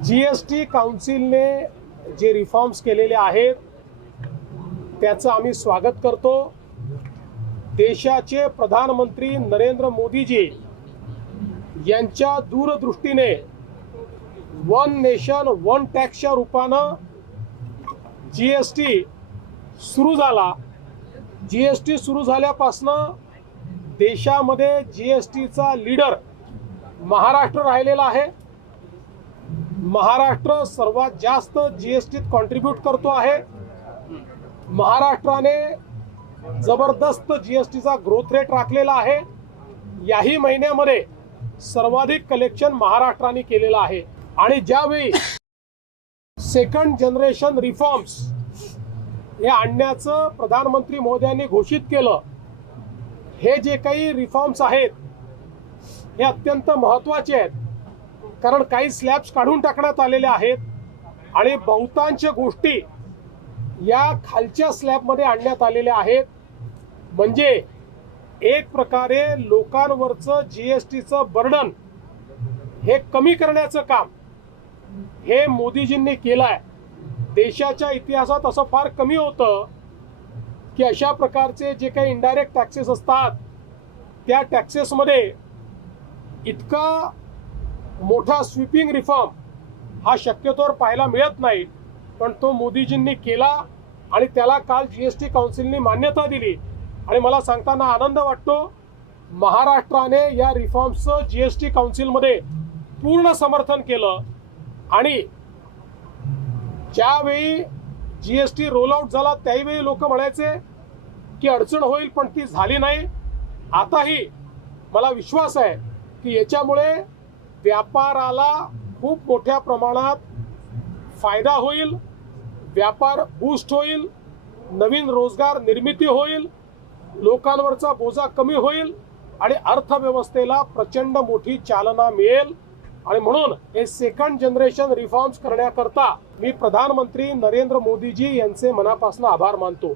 GST काउन्सिलने जे reforms केलेले आहेत त्याचं आम्ही स्वागत करतो। देशाचे प्रधानमंत्री नरेंद्र मोदीजी यांच्या दूरदृष्टीने वन नेशन वन टॅक्सच्या रूपानं जीएसटी सुरू झाला। जीएसटी सुरू झाल्यापासून देशामध्ये जीएसटीचा लीडर महाराष्ट्र राहिलेला आहे। महाराष्ट्र सर्वात जास्त जीएसटीत कॉन्ट्रीब्यूट करतो आहे। महाराष्ट्राने जबरदस्त जीएसटीचा ग्रोथ रेट राखलेला आहे। याही महिन्यामध्ये सर्वाधिक कलेक्शन महाराष्ट्राने केलेलं आहे। आणि ज्यावेळी सेकंड जनरेशन रिफॉर्म्स हे आणण्याचं प्रधानमंत्री मोदयांनी घोषित केलं, हे जे काही रिफॉर्म्स आहेत हे अत्यंत महत्त्वाचे आहेत, कारण काही स्लॅब्स काढून टाकण्यात आलेले आहेत आणि बहुतांश गोष्टी या खालच्या स्लॅबमध्ये आणण्यात आलेल्या आहेत। म्हणजे एक प्रकारे लोकांवरचं जीएसटीचं बर्डन हे कमी करण्याचं काम हे मोदीजींनी केलं आहे। देशाच्या इतिहासात असं फार कमी होतं की अशा प्रकारचे जे काही इनडायरेक्ट टॅक्सेस असतात त्या टॅक्सेसमध्ये इतका मोठा स्वीपिंग रिफॉर्म हा शक्यतोवर पाहायला मिळत नाही, पण तो मोदीजींनी केला आणि त्याला काल जीएसटी काउन्सिलने मान्यता दिली। आणि मला सांगताना आनंद वाटतो, महाराष्ट्राने या रिफॉर्म्सचं जीएसटी काउन्सिलमध्ये पूर्ण समर्थन केलं। आणि ज्यावेळी जीएसटी रोल आउट झाला त्यावेळी लोक म्हणायचे की अडचण होईल, पण ती झाली नाही। आताही मला विश्वास आहे की याच्यामुळे व्यापाराला खूप मोठ्या प्रमाणात फायदा होईल, व्यापार बूस्ट होईल, नवीन रोजगार निर्मिती होईल, लोकांवरचा बोजा कमी होईल आणि अर्थव्यवस्थेला प्रचंड मोठी चालना मिळेल। आणि म्हणून हे सेकंड जनरेशन रिफॉर्म्स करण्याकरता मी प्रधानमंत्री नरेंद्र मोदीजी यांचे मनापासून आभार मानतो।